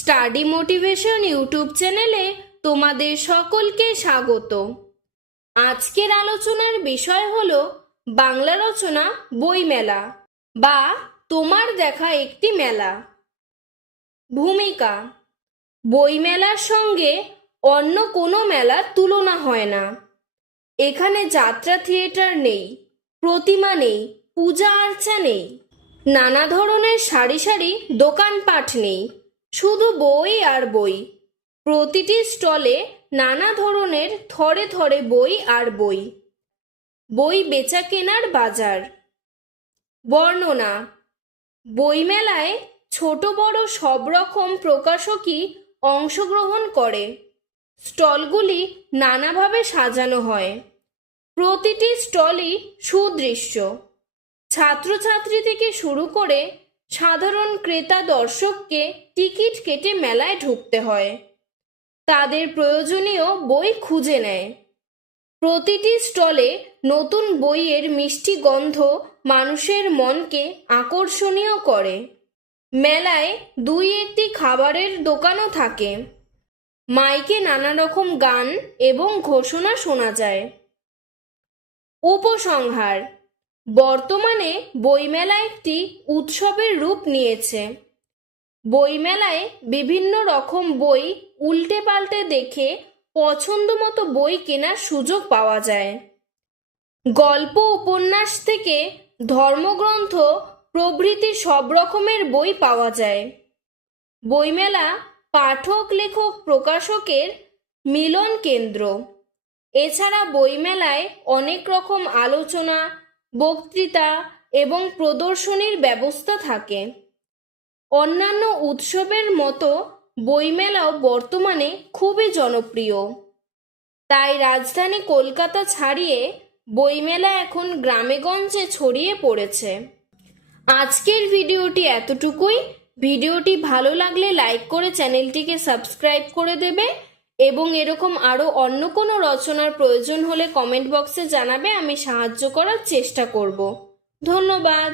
Study motivation YouTube চ্যানেলে তোমাদের সকলকে স্বাগত। আজকের আলোচনার বিষয় হলো বাংলা রচনা বইমেলা বা তোমার দেখা একটি মেলা। ভূমিকা: বইমেলার সঙ্গে অন্য কোনো মেলার তুলনা হয় না। এখানে যাত্রা থিয়েটার নেই, প্রতিমা নেই, পূজা আর্চা নেই, নানা ধরনের সারি সারি দোকানপাট নেই, শুধু বই আর বই। প্রতিটি স্টলে নানা ধরনের থরে থরে বই আর বই। বই বেচা কেনার বাজার। বর্ণনা: বইমেলায় ছোট বড় সব রকম প্রকাশকই অংশগ্রহণ করে। স্টলগুলি নানাভাবে সাজানো হয়। প্রতিটি স্টলই সুদৃশ্য। ছাত্রছাত্রী থেকে শুরু করে সাধারণ ক্রেতা দর্শককে টিকিট কেটে মেলায় ঢুকতে হয়। তাদের প্রয়োজনীয় বই খুঁজে নেয়। প্রতিটি স্টলে নতুন বইয়ের মিষ্টি গন্ধ মানুষের মনকে আকর্ষণীয় করে। মেলায় দুই একটি খাবারের দোকানও থাকে। মাইকে নানা রকম গান এবং ঘোষণা শোনা যায়। উপসংহার: বর্তমানে বইমেলা একটি উৎসবের রূপ নিয়েছে। বইমেলায় বিভিন্ন রকম বই উল্টে পাল্টে দেখে পছন্দ মতো বই কেনার সুযোগ পাওয়া যায়। গল্প, উপন্যাস থেকে ধর্মগ্রন্থ প্রভৃতি সব রকমের বই পাওয়া যায়। বইমেলা পাঠক, লেখক, প্রকাশকের মিলন কেন্দ্র। এছাড়া বইমেলায় অনেক রকম আলোচনা, বক্তৃতা এবং প্রদর্শনীর ব্যবস্থা থাকে। অন্যান্য উৎসবের মতো বইমেলাও বর্তমানে খুবই জনপ্রিয়। তাই রাজধানী কলকাতা ছাড়িয়ে বইমেলা এখন গ্রামেগঞ্জে ছড়িয়ে পড়েছে। আজকের ভিডিওটি এতটুকুই। ভিডিওটি ভালো লাগলে লাইক করে চ্যানেলটিকে সাবস্ক্রাইব করে দেবে এবং এরকম আরও অন্য কোনো রচনার প্রয়োজন হলে কমেন্ট বক্সে জানাবে, আমি সাহায্য করার চেষ্টা করব। ধন্যবাদ।